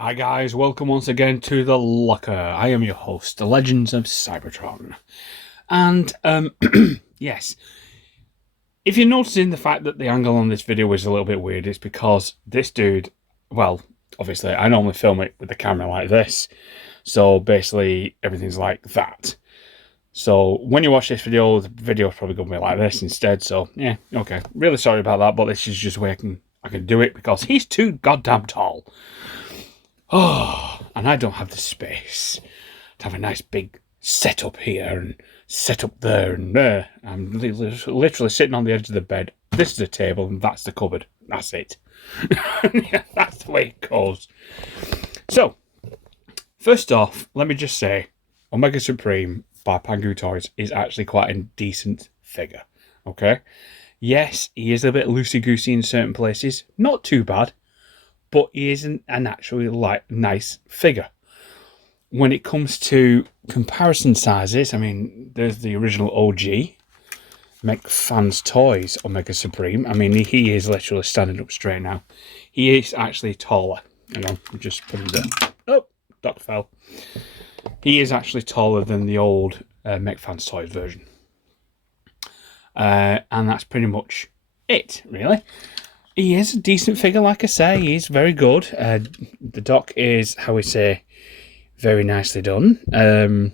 Hi guys, welcome once again to the Locr. I am your host, the Legends of Cybertron. And, yes, if you're noticing the fact that the angle on this video is a little bit weird, it's because this dude, well, obviously I normally film it with the camera like this, so basically everything's like that. So when you watch this video, the video's probably going to be like this instead, so yeah, okay. Really sorry about that, but this is just the way I can do it because he's too goddamn tall. Oh, and I don't have the space to have a nice big setup here and setup there and there. I'm literally sitting on the edge of the bed. This is a table and that's the cupboard. That's it. Yeah, that's the way it goes. So, first off, let me just say, Omega Supreme by Pangu Toys is actually quite a decent figure. Okay? Yes, he is a bit loosey-goosey in certain places. Not too bad. But he isn't an actually nice figure. When it comes to comparison sizes, I mean, there's the original OG, Pangu Toys Omega Supreme. I mean, he is literally standing up straight now. He is actually taller. Hang on, just put him there. Oh, Doc fell. He is actually taller than the old Pangu Toys version. And that's pretty much it, really. He is a decent figure, like I say. He is very good. The doc is, how we say, very nicely done. There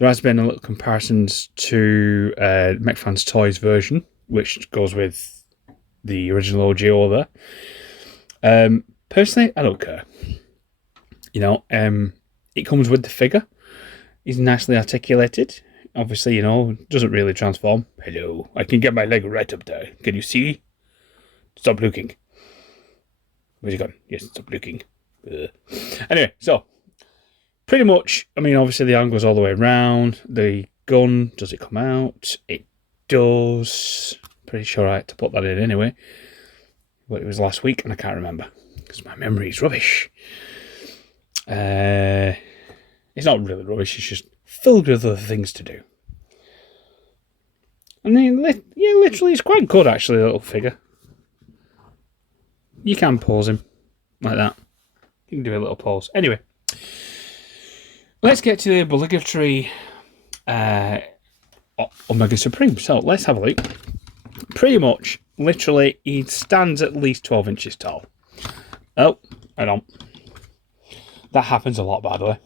has been a little comparisons to Pangu Toys version, which goes with the original OG order. Personally, I don't care. You know, it comes with the figure. He's nicely articulated. Obviously, you know, doesn't really transform. Hello, I can get my leg right up there. Can you see? Stop looking. Where's he gone? Yes, stop looking. Anyway, so pretty much, I mean, obviously the arm goes all the way around. The gun, does it come out? It does. Pretty sure I had to put that in anyway. But it was last week and I can't remember because my memory is rubbish. It's not really rubbish, it's just filled with other things to do. I mean, yeah, literally, it's quite good actually, the little figure. You can pause him like that. You can do a little pause. Anyway, let's get to the obligatory Omega Supreme. So let's have a look. Pretty much, literally, he stands at least 12 inches tall. Oh, hang on. That happens a lot, by the way.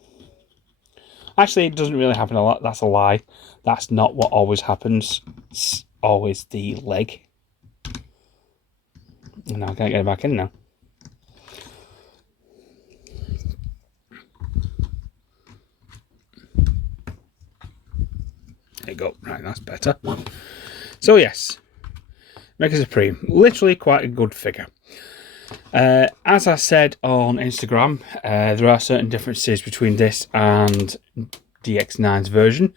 Actually, it doesn't really happen a lot. That's a lie. That's not what always happens. It's always the leg. No, I can't get it back in now. There you go. Right, that's better. So yes, Omega Supreme, literally quite a good figure. As I said on Instagram, there are certain differences between this and DX9's version.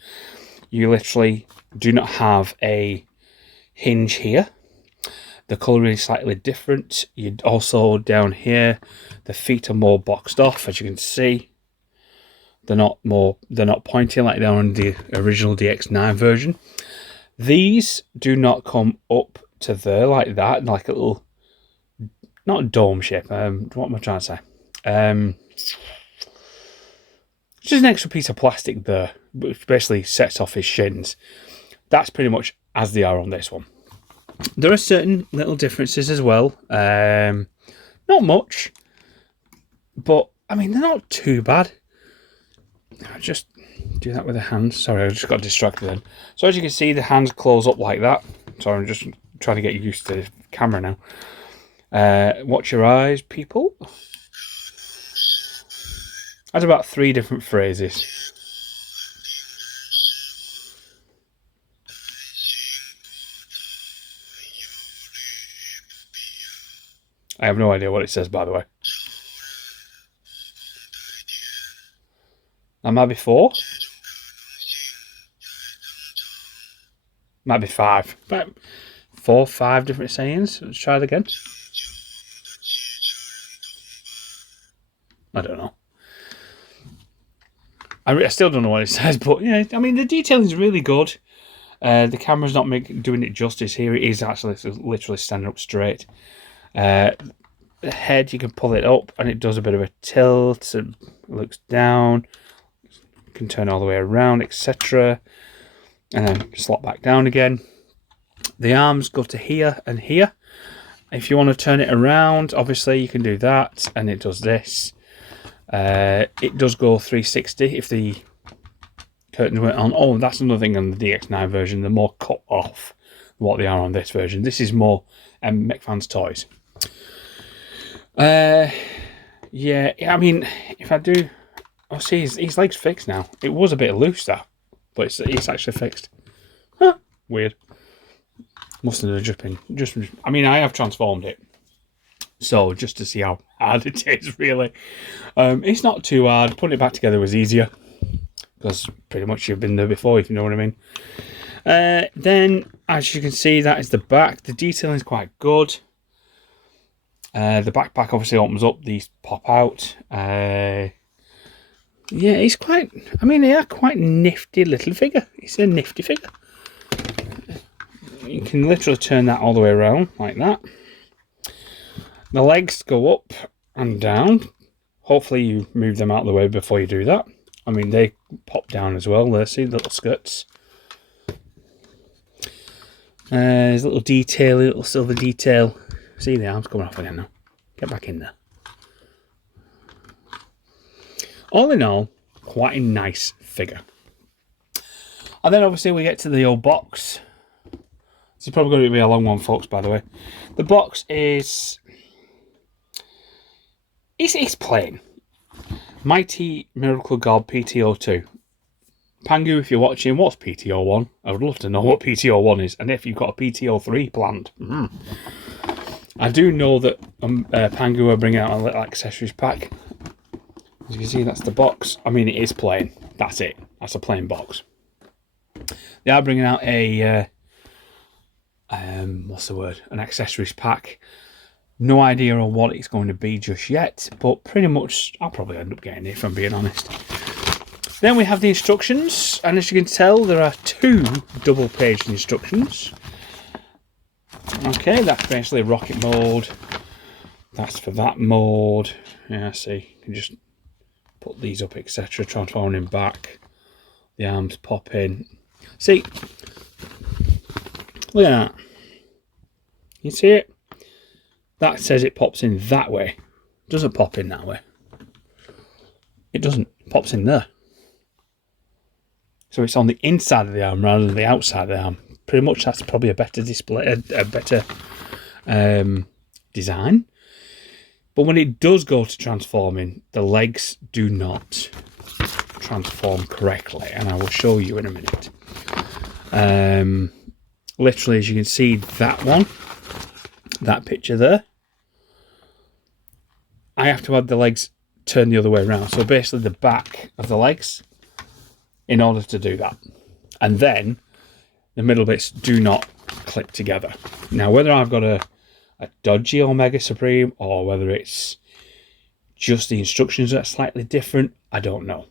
You literally do not have a hinge here. The colouring is slightly different. You also down here, the feet are more boxed off, as you can see. They're not pointy like they are on the original DX9 version. These do not come up to there like that, like a little, not a dome shape. What am I trying to say? Just an extra piece of plastic there, which basically sets off his shins. That's pretty much as they are on this one. There are certain little differences as well. Not much, but I mean, they're not too bad. I'll just do that with the hands. Sorry, I just got distracted then. So as you can see, the hands close up like that. Sorry, I'm just trying to get used to the camera now. Watch your eyes, people. That's about 3 different phrases. I have no idea what it says, by the way. That might be 4. Might be 5. But 4, 5 different sayings. Let's try it again. I don't know. I still don't know what it says, but yeah, I mean, the detailing is really good. The camera's not doing it justice here. It is actually literally standing up straight. the head, you can pull it up and it does a bit of a tilt and looks down. You can turn all the way around, etc. And then slot back down again. The arms go to here and here. If you want to turn it around, obviously you can do that, and it does this. It does go 360 if the curtains went on. Oh, that's another thing on the DX9 version. They're more cut off than what they are on this version. This is more McFan's Toys. Yeah, I mean, if I do... Oh, see, his leg's fixed now. It was a bit loose, that. But it's actually fixed. Huh, weird. Mustn't have just been... I mean, I have transformed it. So, just to see how hard it is, really. It's not too hard. Putting it back together was easier. Because pretty much you've been there before, if you know what I mean. Then, as you can see, that is the back. The detailing is quite good. The backpack obviously opens up. These pop out. Yeah, he's quite... I mean, they are quite nifty little figure. It's a nifty figure. You can literally turn that all the way around, like that. The legs go up and down. Hopefully you move them out of the way before you do that. I mean, they pop down as well. There, see the little skirts. There's a little detail, a little silver detail. See the arms coming off again now. Get back in there. All in all, quite a nice figure. And then obviously we get to the old box. This is probably going to be a long one, folks, by the way. The box is... It's plain. Mighty Miracle God PT-02. Pangu, if you're watching, what's PT-01? I would love to know what PT-01 is. And if you've got a PT-03 planned. I do know that Pangu are bringing out a little accessories pack. As you can see, that's the box. I mean, it is plain. That's it. That's a plain box. They are bringing out a... what's the word? An accessories pack. No idea on what it's going to be just yet, but pretty much I'll probably end up getting it, if I'm being honest. Then we have the instructions, and as you can tell, there are 2 double-paged instructions. Okay, that's basically rocket mode. That's for that mode. Yeah, see, you can just put these up, etc. Transforming back. The arms pop in. See, look at that. You see it? That says it pops in that way. It doesn't pop in that way. It doesn't. It pops in there. So it's on the inside of the arm rather than the outside of the arm. Pretty much that's probably a better display, a better design. But when it does go to transforming, the legs do not transform correctly. And I will show you in a minute. Literally, as you can see, that one, that picture there, I have to have the legs turn the other way around. So basically the back of the legs in order to do that. And then the middle bits do not click together. Now, whether I've got a dodgy Omega Supreme or whether it's just the instructions that are slightly different, I don't know.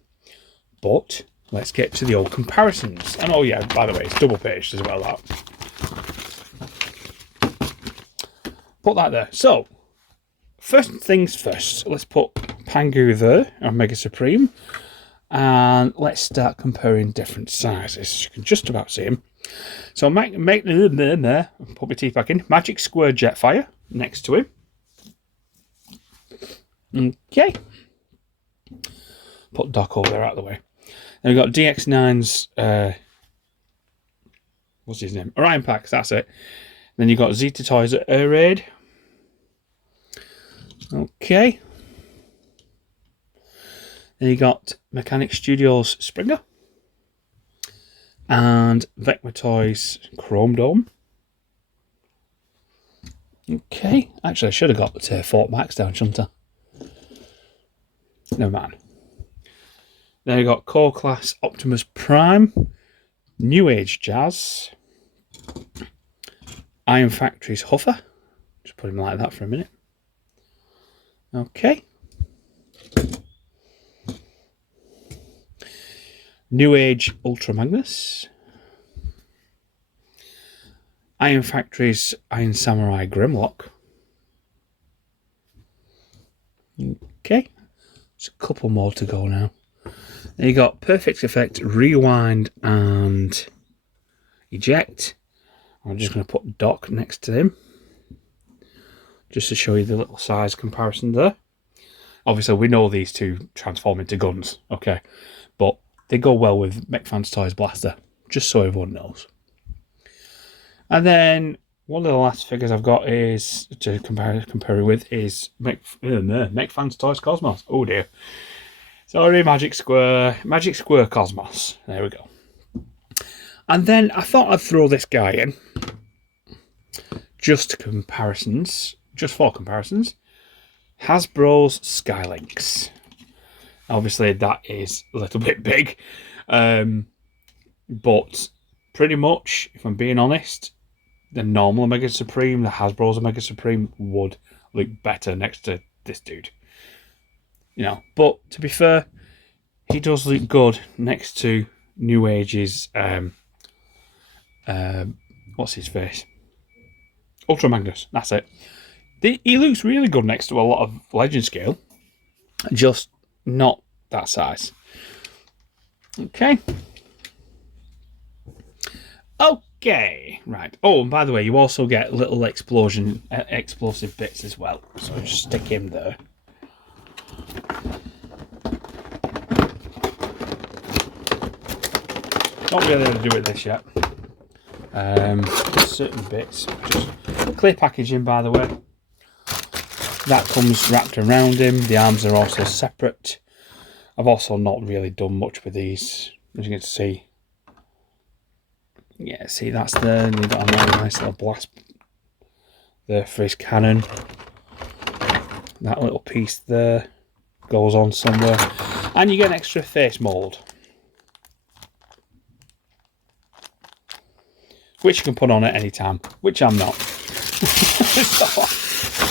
But let's get to the old comparisons. And oh yeah, by the way, it's double paged as well, that. Put that there. So, first things first, let's put Pangu there, Omega Supreme, and let's start comparing different sizes. You can just about see him. So, put my teeth back in. Magic Square Jetfire next to him. Okay. Put Doc over there out of the way. Then we've got DX9's, what's his name? Orion Pax, that's it. Then you've got Zeta Toys at Air Raid. Okay. Then you got Mechanic Studios Springer. And Vecma Toys Chrome Dome. Okay. Actually, I should have got Fort Max down, shouldn't I? No man. Then you got Core Class Optimus Prime. New Age Jazz. Iron Factory's Huffer. Just put him like that for a minute. Okay. New Age Ultra Magnus. Iron Factory's Iron Samurai Grimlock. Okay, there's a couple more to go now. Then you got perfect effect, rewind, and eject. I'm just going to put Doc next to him, just to show you the little size comparison there. Obviously, we know these two transform into guns, okay, but they go well with MechFans Toys Blaster, just so everyone knows. And then one of the last figures I've got is to compare it with is MechFans Toys Cosmos. Oh dear, sorry, Magic Square Cosmos. There we go. And then I thought I'd throw this guy in, just for comparisons. Hasbro's Skylynx. Obviously, that is a little bit big, but pretty much, if I'm being honest, the normal Omega Supreme, the Hasbro's Omega Supreme, would look better next to this dude. You know, but to be fair, he does look good next to New Age's what's his face? Ultra Magnus, that's it. He looks really good next to a lot of Legend scale, just not that size. Okay. Okay, right. Oh, and by the way, you also get little explosive bits as well. So just stick him there. Not really able to do it this yet. Certain bits. Just clear packaging, by the way. That comes wrapped around him. The arms are also separate. I've also not really done much with these, as you can see. Yeah, see, that's there. And you've got a nice little blast there for his cannon. That little piece there goes on somewhere. And you get an extra face mould, which you can put on at any time, which I'm not. So,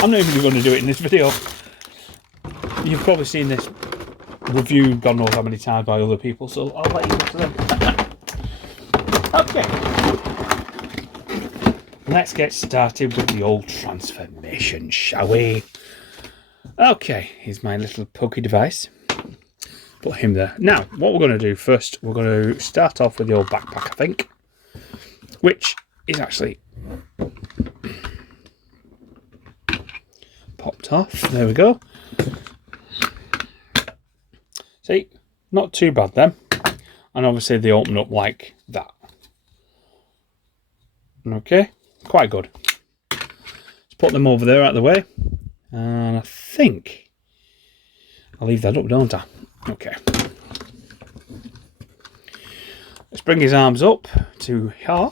I'm not even going to do it in this video. You've probably seen this review God knows how many times by other people, so I'll let you go to them. Okay. Let's get started with the old transformation, shall we? Okay, here's my little pokey device. Put him there. Now, what we're going to do first, we're going to start off with the old backpack, I think, which is actually popped off. There we go. See, not too bad then. And obviously they open up like that. Okay, quite good. Let's put them over there out of the way. And I think I'll leave that up, don't I? Okay. Let's bring his arms up to here.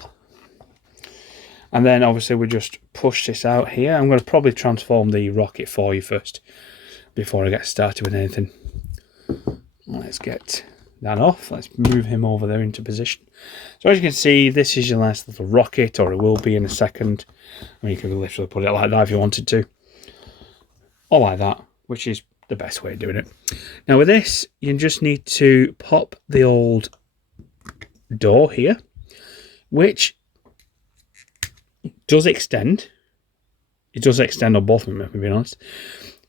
And then obviously we just push this out here. I'm going to probably transform the rocket for you first before I get started with anything. Let's get that off. Let's move him over there into position. So as you can see, this is your nice little rocket, or it will be in a second. I mean, you can literally put it like that if you wanted to. Or like that, which is the best way of doing it. Now with this, you just need to pop the old door here, which does extend. It does extend on both of them, if I'm being honest.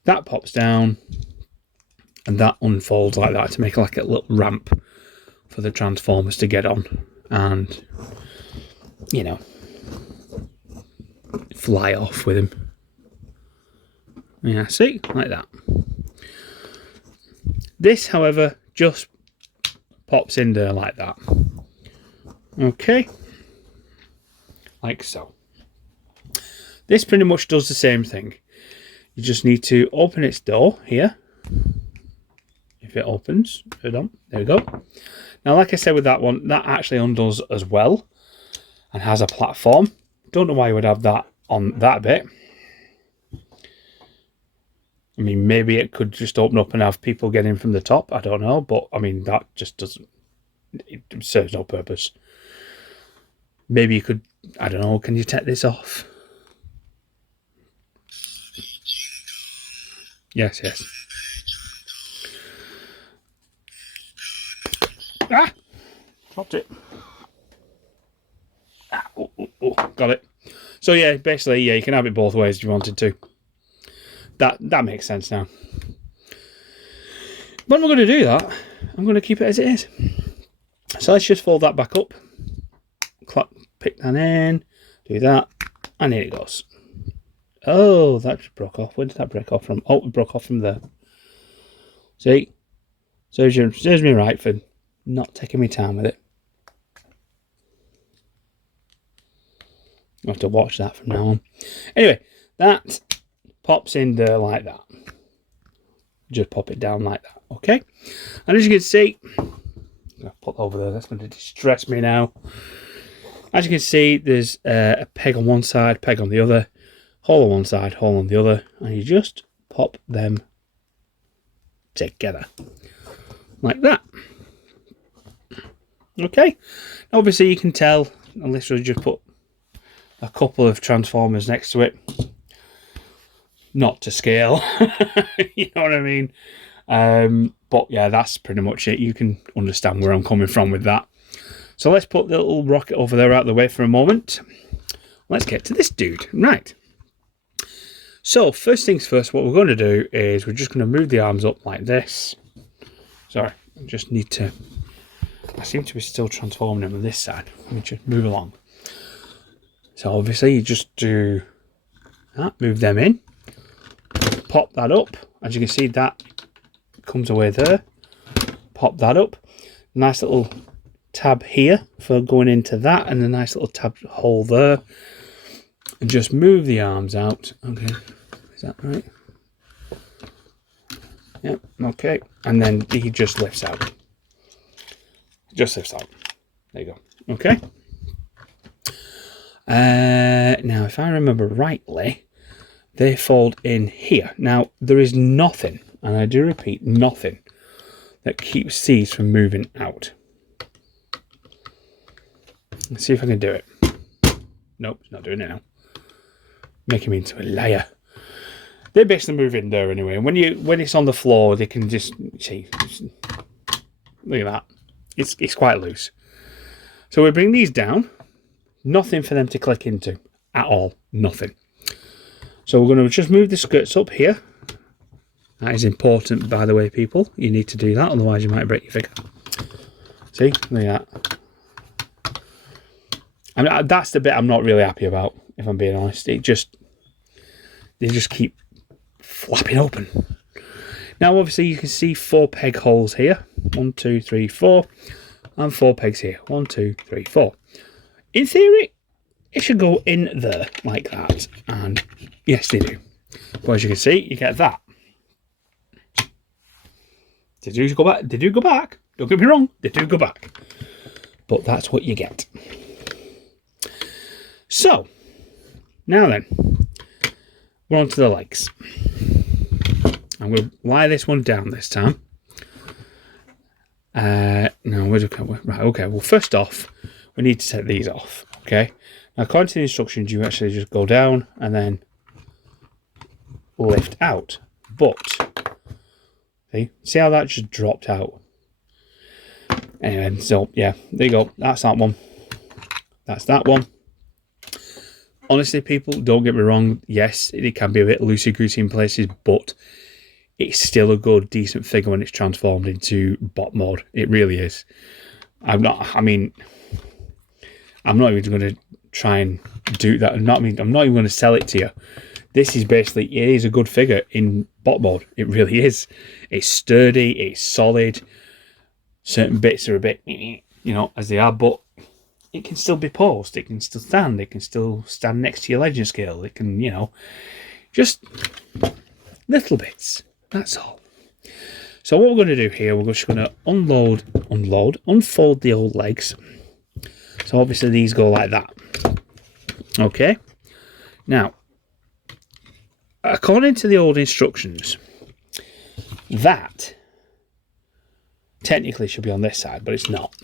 That pops down, and that unfolds like that to make like a little ramp for the Transformers to get on and, you know, fly off with him. Yeah, see? Like that. This, however, just pops in there like that. Okay. Like so. This pretty much does the same thing. You just need to open its door here. If it opens, there we go. Now, like I said with that one, that actually undoes as well and has a platform. Don't know why you would have that on that bit. I mean, maybe it could just open up and have people get in from the top. I don't know, but I mean, that just doesn't, it serves no purpose. Maybe you could, I don't know, can you take this off? Yes, yes. Ah! Dropped it. Ah, oh, got it. So yeah, basically, yeah, you can have it both ways if you wanted to. That makes sense now. But I'm not going to do that. I'm going to keep it as it is. So let's just fold that back up. Pick that in. Do that. And here it goes. Oh, that just broke off. Where did that break off from? Oh, it broke off from there. See? Serves me right for not taking my time with it. I'll have to watch that from now on. Anyway, that pops in there like that. Just pop it down like that, okay? And as you can see, I'll put over there, that's going to distress me now. As you can see, there's a peg on one side, peg on the other, hole on one side, hole on the other, and you just pop them together, like that. Okay, obviously you can tell, I literally just put a couple of transformers next to it. Not to scale, you know what I mean? But yeah, that's pretty much it. You can understand where I'm coming from with that. So let's put the little rocket over there out of the way for a moment. Let's get to this dude. Right. So first things first, what we're going to do is we're just going to move the arms up like this. Sorry, I just need to... I seem to be still transforming them on this side. Let me just move along. So obviously you just do that, move them in. Pop that up. As you can see, that comes away there. Pop that up. Nice little tab here for going into that, and a nice little tab hole there. And just move the arms out. Okay, is that right? Yep, okay. And then he just lifts out. Just lifts out. There you go. Okay. Now, if I remember rightly, they fold in here. Now, there is nothing, and I do repeat, nothing that keeps these from moving out. Let's see if I can do it. Nope, it's not doing it now. Making me into a liar. They basically move in there anyway. And when it's on the floor, they can just see. Look at that. It's quite loose. So we bring these down. Nothing for them to click into at all. Nothing. So we're going to just move the skirts up here. That is important, by the way, people. You need to do that, otherwise you might break your figure. See? Look at that. I mean, that's the bit I'm not really happy about, if I'm being honest. They just keep flapping open. Now, obviously, you can see 4 peg holes here. 1, 2, 3, 4. And 4 pegs here. 1, 2, 3, 4. In theory, it should go in there like that. And yes, they do. But as you can see, you get that. They do go back. They do go back. Don't get me wrong. They do go back. But that's what you get. So, now then, we're on to the legs. I'm going to lie this one down this time. No, where's it going? Right, okay. Well, first off, we need to take these off. Okay. Now, according to the instructions, you actually just go down and then lift out. But, see how that just dropped out? Anyway, so yeah, there you go. That's that one. That's that one. Honestly, people, don't get me wrong. Yes, it can be a bit loosey-goosey in places, but it's still a good, decent figure when it's transformed into bot mode. It really is. I'm not even going to try and do that. I'm not even going to sell it to you. This is basically, it is a good figure in bot mode. It really is. It's sturdy. It's solid. Certain bits are a bit, as they are, but it can still be posed. It can still stand. It can still stand next to your legend scale. It can, just little bits. That's all. So what we're going to do here, we're just going to unfold the old legs. So obviously these go like that. Okay. Now, according to the old instructions, that technically should be on this side, but it's not.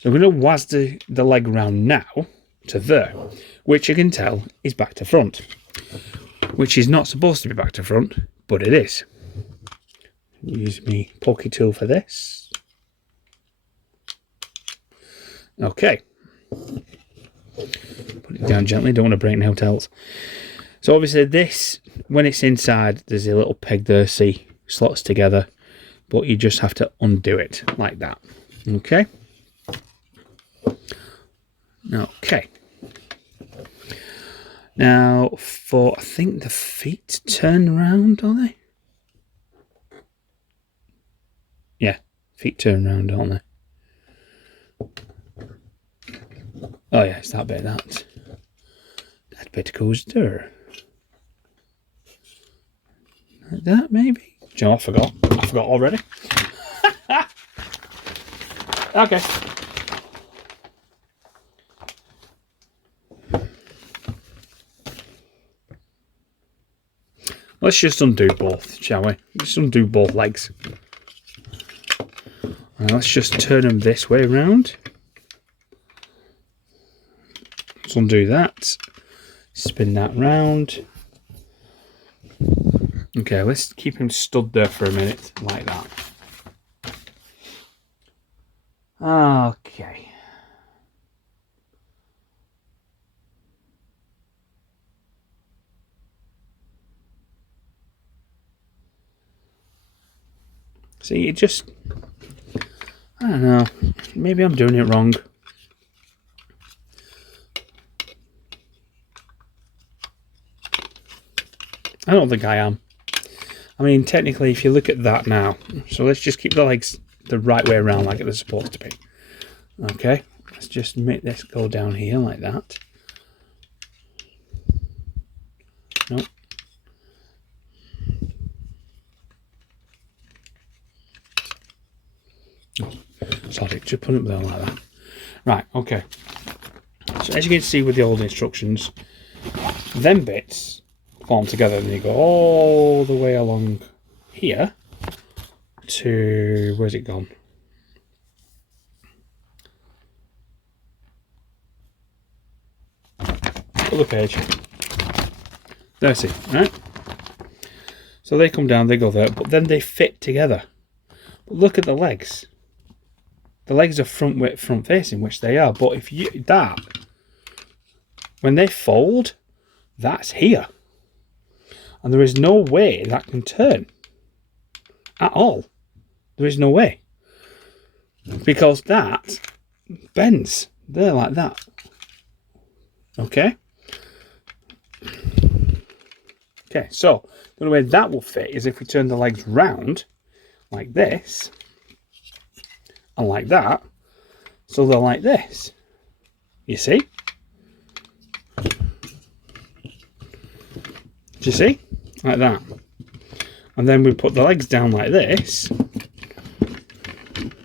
So we're going to waz the leg around now to there, which you can tell is back to front, which is not supposed to be back to front, but it is. Use me pokey tool for this. Okay. Put it down gently, don't want to break no tails. So obviously this, when it's inside, there's a little peg there, see, slots together. but you just have to undo it like that. Okay. Okay. Now, I think the feet turn around, are they? Yeah, feet turn around, aren't they? Oh yeah, it's that bit. That bit goes there. Like that, maybe. Do you know, I forgot already. Okay. Let's just undo both, shall we? Just undo both legs. And let's just turn them this way around. Let's undo that. Spin that round. Okay, let's keep him stood there for a minute, like that. Okay. See, it just... I don't know. Maybe I'm doing it wrong. I don't think I am. I mean, technically, if you look at that now, so let's just keep the legs the right way around like they're supposed to be. Okay, let's just make this go down here like that. Nope. Oh, sorry, just put it there like that. Right, okay. So as you can see with the old instructions, them bits form together and you go all the way along here to, where's it gone? Other page. There's it, right? So they come down, they go there, but then they fit together. But look at the legs. The legs are front facing, which they are, but if you, when they fold, that's here. And there is no way that can turn. At all. There is no way. Because that bends. There like that. Okay? Okay, so the only way that will fit is if we turn the legs round like this and like that, so they're like this. You see? Do you see? Like that. And then we put the legs down like this,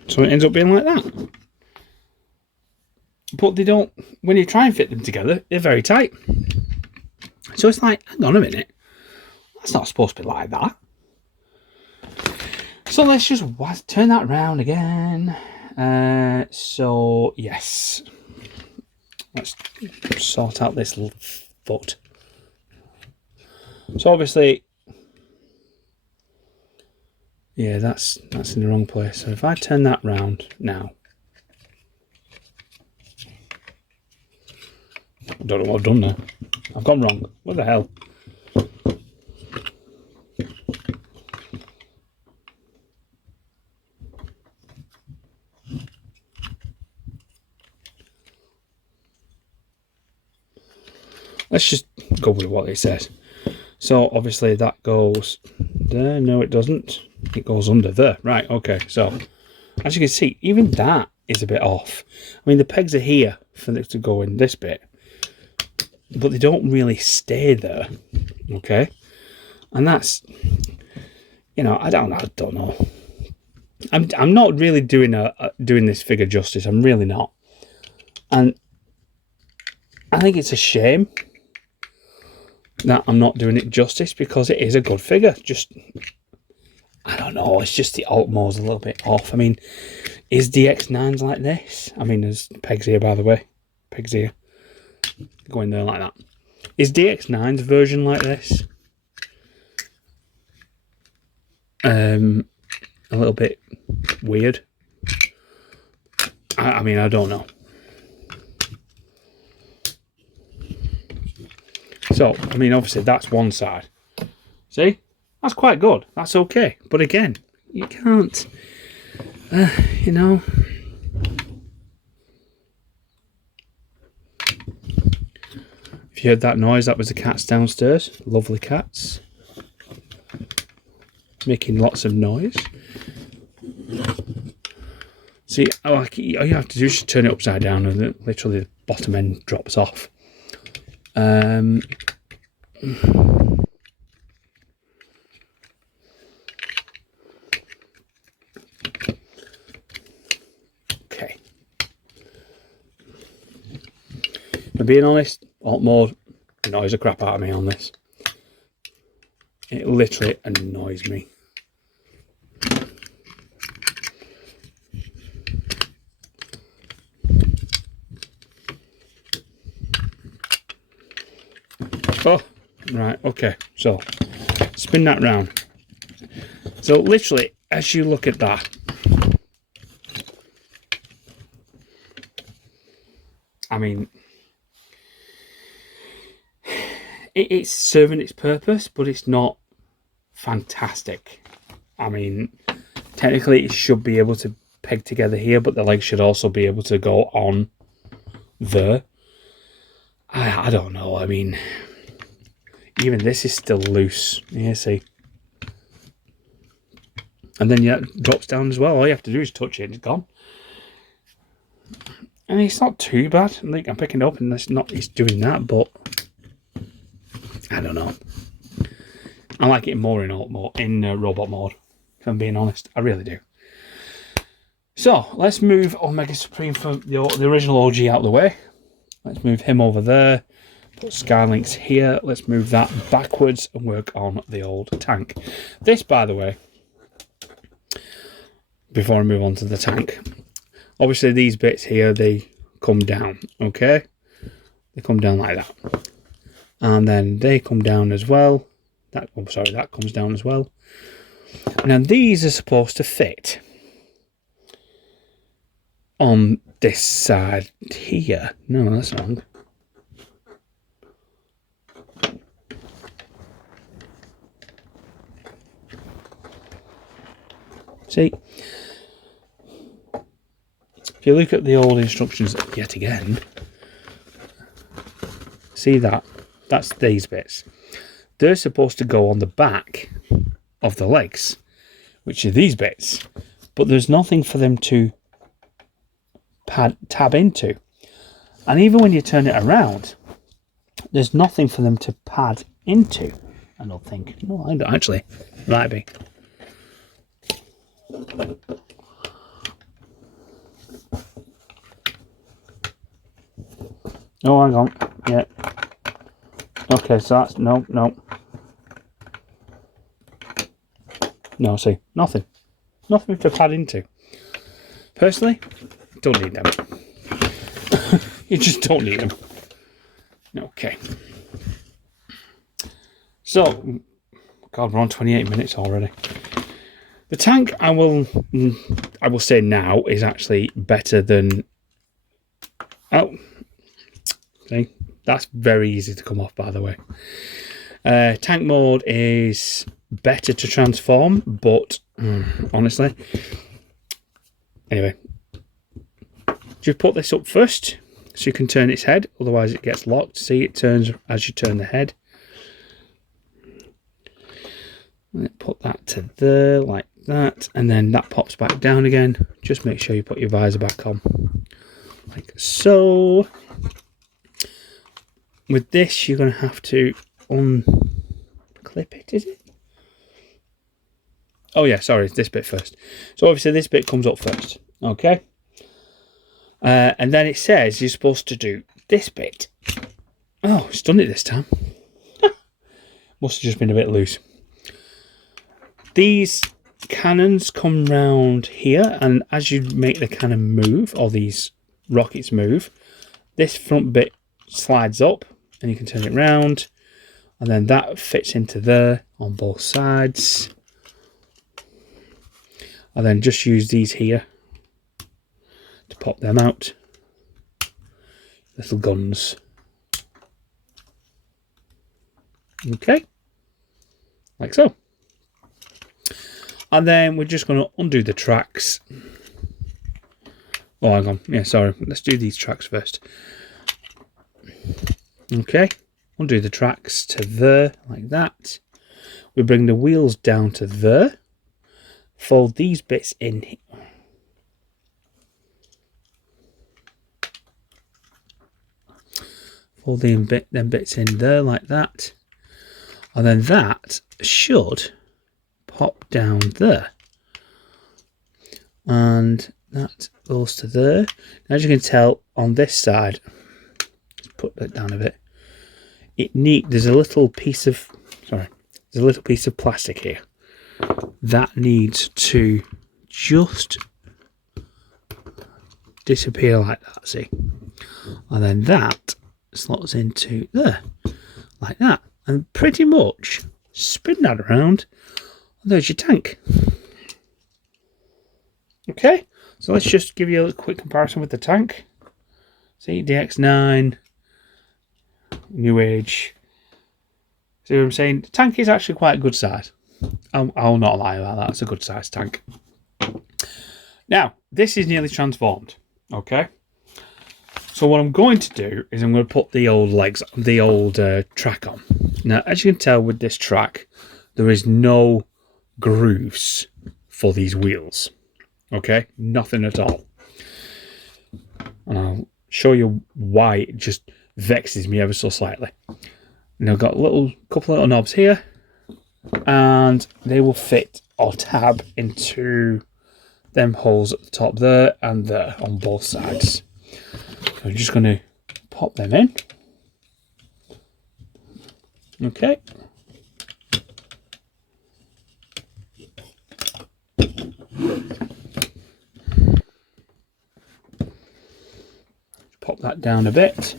so it ends up being like that. But they don't, when you try and fit them together, they're very tight. So it's like, hang on a minute, that's not supposed to be like that. So let's just turn that around again. So yes, let's sort out this little foot. So obviously, yeah, that's in the wrong place. So if I turn that round now, I don't know what I've done there. I've gone wrong. What the hell? Let's just go with what it says. So obviously that goes there. No, it doesn't. It goes under there. Right, okay. So as you can see, even that is a bit off. I mean, the pegs are here for it to go in this bit, but they don't really stay there. Okay. And that's, you know, I don't know. I'm not really doing this figure justice. I'm really not. And I think it's a shame that I'm not doing it justice, because it is a good figure. Just, I don't know, it's just the Altmo's a little bit off. I mean, is DX9's like this? I mean, there's pegs here, by the way. Pegs here. Go in there like that. Is DX9's version like this? A little bit weird. I mean, I don't know. So, I mean, obviously that's one side. See? That's quite good. That's okay. But again, you can't, you know. If you heard that noise, that was the cats downstairs. Lovely cats. Making lots of noise. See, all you have to do is just turn it upside down and literally the bottom end drops off. Okay. For being honest, alt mode annoys the crap out of me on this. It literally annoys me. Oh, right, okay, so spin that round. So literally, as you look at that, I mean, it's serving its purpose, but it's not fantastic. I mean, technically it should be able to peg together here, but the legs should also be able to go on there. I don't know, I mean, even this is still loose. Yeah, see. And then yeah, it drops down as well. All you have to do is touch it and it's gone. And it's not too bad. Like, I'm picking it up and it's doing that, but I don't know. I like it more in alt mode, in robot mode, if I'm being honest. I really do. So let's move Omega Supreme from the original OG out of the way. Let's move him over there. Put Skylinks here. Let's move that backwards and work on the old tank. This, by the way, before I move on to the tank, obviously these bits here, they come down, okay? They come down like that. And then they come down as well. That comes down as well. And then these are supposed to fit on this side here. No, that's wrong. See, if you look at the old instructions yet again, see that? That's these bits. They're supposed to go on the back of the legs, which are these bits, but there's nothing for them to tab into. And even when you turn it around, there's nothing for them to pad into. I don't think. No, I don't actually. Might be. Oh, hang on. Yeah. Okay, so that's no. No, see, nothing to pad into. Personally, don't need them. You just don't need them. Okay. So, God, we're on 28 minutes already. The tank, I will say now, is actually better than. Oh, see, that's very easy to come off, by the way. Tank mode is better to transform, but honestly, anyway, just put this up first so you can turn its head, otherwise it gets locked. See, it turns as you turn the head. Put that to there like that, and then that pops back down again. Just make sure you put your visor back on like so. With this, you're going to have to unclip it, is it? Oh yeah, sorry, it's this bit first. So obviously this bit comes up first, okay? And then it says you're supposed to do this bit. Oh, it's done it this time. Must have just been a bit loose. These cannons come round here, and as you make the cannon move, or these rockets move, this front bit slides up, and you can turn it round, and then that fits into there on both sides. And then just use these here to pop them out. Little guns. Okay, like so. And then we're just going to undo the tracks. Oh, hang on. Yeah, sorry. Let's do these tracks first. Okay. Undo the tracks to there, like that. We bring the wheels down to there. Fold these bits in. Fold them bits in there, like that. And then that should pop down there. And that goes to there. Now, as you can tell on this side, let's put that down a bit. There's a little piece of plastic here that needs to just disappear like that. See, and then that slots into there, like that, and pretty much spin that around. And there's your tank. Okay, so let's just give you a quick comparison with the tank. See, DX9, New Age. See what I'm saying? The tank is actually quite a good size. I'll not lie about that. It's a good size tank. Now, this is nearly transformed. Okay. So what I'm going to do is I'm going to put the old legs, the old track on. Now, as you can tell with this track, there is no grooves for these wheels. Okay, nothing at all. And I'll show you why it just vexes me ever so slightly. And I've got a couple of little knobs here, and they will fit or tab into them holes at the top there and there on both sides. So I'm just going to pop them in. Okay. Pop that down a bit.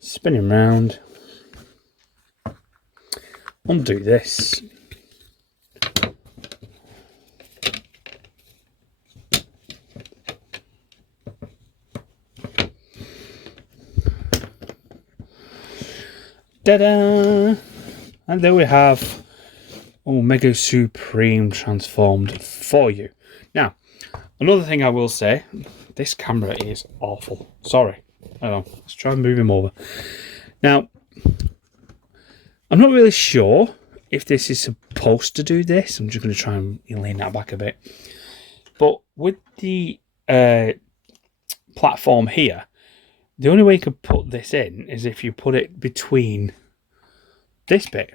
Spin him round. Undo this. Ta-da! And there we have Omega Supreme transformed for you. Now, another thing I will say, this camera is awful. Sorry. Let's try and move him over. Now, I'm not really sure if this is supposed to do this. I'm just going to try and lean that back a bit. But with the platform here, the only way you could put this in is if you put it between this bit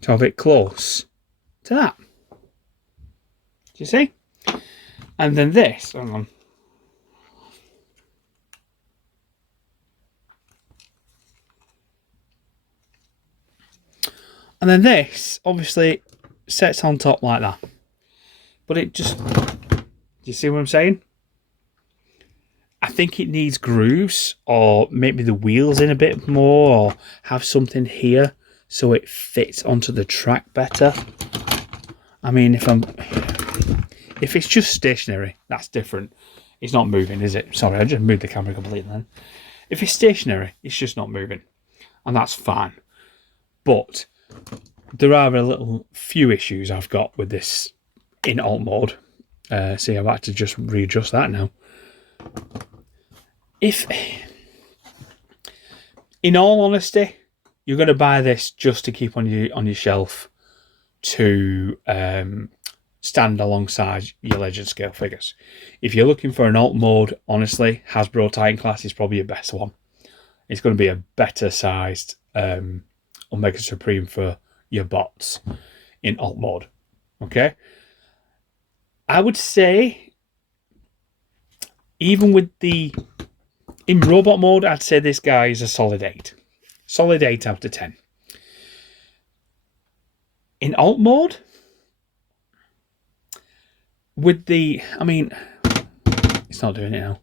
to have it close to that. Do you see? And then this, hang on. And then this obviously sets on top like that. But it just, do you see what I'm saying? I think it needs grooves, or maybe the wheels in a bit more, or have something here so it fits onto the track better. I mean, if it's just stationary, that's different. It's not moving, is it? Sorry, I just moved the camera completely then. If it's stationary, it's just not moving, and that's fine. But there are a few issues I've got with this in alt mode. See, I've had to just readjust that now. If, in all honesty, you're going to buy this just to keep on your shelf to stand alongside your Legend scale figures. If you're looking for an alt mode, honestly, Hasbro Titan Class is probably your best one. It's going to be a better sized Omega Supreme for your bots in alt mode. Okay, I would say even with in robot mode, I'd say this guy is a solid 8. Solid 8 out of 10. In alt mode, with it's not doing it now.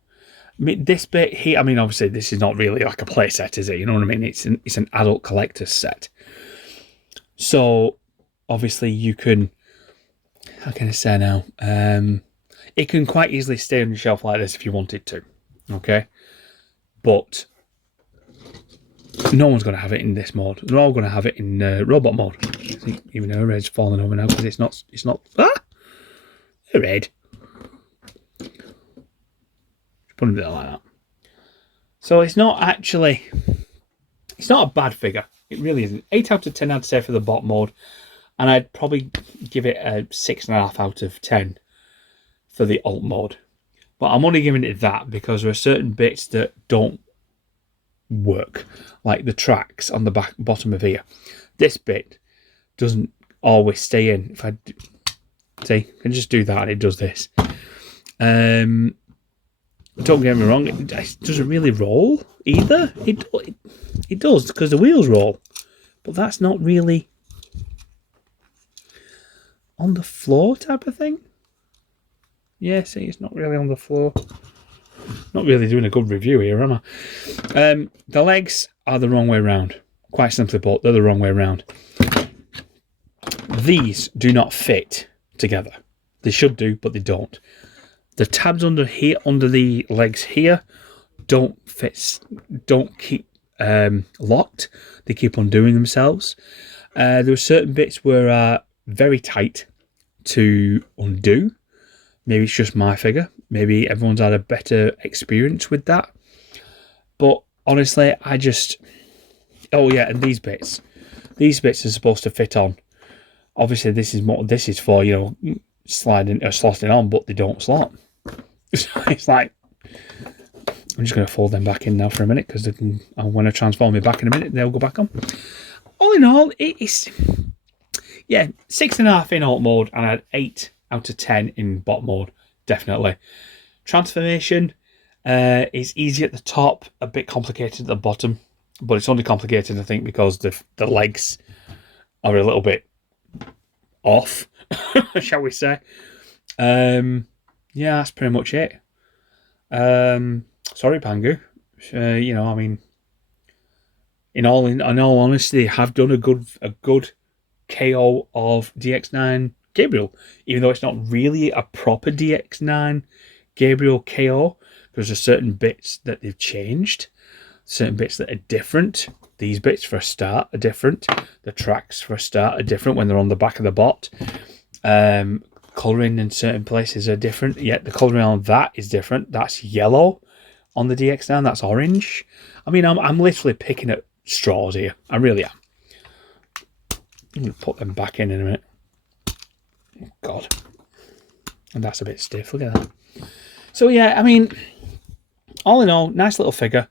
I mean, this bit here, I mean, obviously this is not really like a play set, is it? You know what I mean? It's an adult collector's set. So, obviously you can, how can I say now? It can quite easily stay on your shelf like this if you wanted to. Okay? But no one's going to have it in this mode. They're all going to have it in robot mode. I think even her head's falling over now because it's not. Ah, her head. Put it like that. So it's not actually. It's not a bad figure. It really isn't. 8 out of 10, I'd say, for the bot mode, and I'd probably give it a 6.5 out of 10 for the alt mode. But I'm only giving it that because there are certain bits that don't work, like the tracks on the bottom of here. This bit doesn't always stay in. If I see, I can just do that and it does this. Don't get me wrong, it doesn't really roll either. It does because the wheels roll, but that's not really on the floor type of thing. Yeah, see, it's not really on the floor. Not really doing a good review here, am I? The legs are the wrong way around. Quite simply put, they're the wrong way around. These do not fit together. They should do, but they don't. The tabs under here, under the legs here, don't fit. Don't keep locked. They keep undoing themselves. There are certain bits where are very tight to undo. Maybe it's just my figure. Maybe everyone's had a better experience with that. But honestly, I just... Oh yeah, and these bits. These bits are supposed to fit on. Obviously, this is for, you know, sliding or slotting on, but they don't slot. So it's like... I'm just going to fold them back in now for a minute because when I transform it back in a minute, they'll go back on. All in all, it's... Yeah, 6.5 in alt mode, and I had 8 out of 10 in bot mode, definitely. Transformation is easy at the top, a bit complicated at the bottom, but it's only complicated, I think, because the legs are a little bit off, shall we say. Yeah, that's pretty much it. Sorry, Pangu. You know, I mean, in all honesty, have done a good KO of DX9 Gabriel, even though it's not really a proper DX9 Gabriel KO, because there's certain bits that they've changed, certain bits that are different. These bits, for a start, are different. The tracks, for a start, are different when they're on the back of the bot. Colouring in certain places are different, yet the colouring on that is different. That's yellow on the DX9, that's orange. I mean, I'm literally picking at straws here. I really am. I'm going to put them back in a minute. Oh, God. And that's a bit stiff. Look at that. So, yeah, I mean, all in all, nice little figure.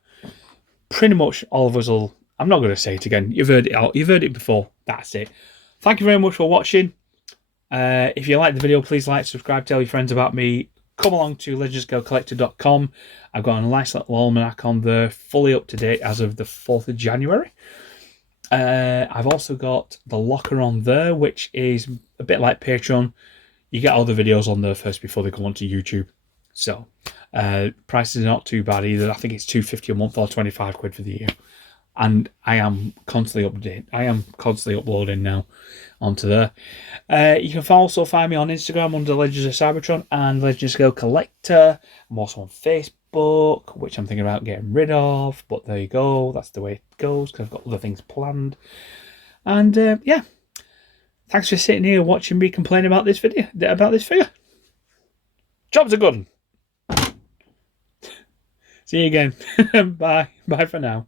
Pretty much all of us will... I'm not going to say it again. You've heard it out. You've heard it before. That's it. Thank you very much for watching. If you like the video, please like, subscribe, tell your friends about me. Come along to legendscalecollector.com. I've got a nice little almanac on there, fully up to date as of the 4th of January. I've also got the Locr on there, which is a bit like Patreon. You get all the videos on there first before they go onto YouTube. So, prices are not too bad either. I think it's $2.50 a month or 25 quid for the year. And I am constantly updating. I am constantly uploading now onto there. You can also find me on Instagram under Legends of Cybertron and Legends Scale Collector. I'm also on Facebook, which I'm thinking about getting rid of. But there you go. That's the way it goes because I've got other things planned. And yeah, thanks for sitting here watching me complain about this video, about this figure. Job's a good one. See you again. Bye. Bye for now.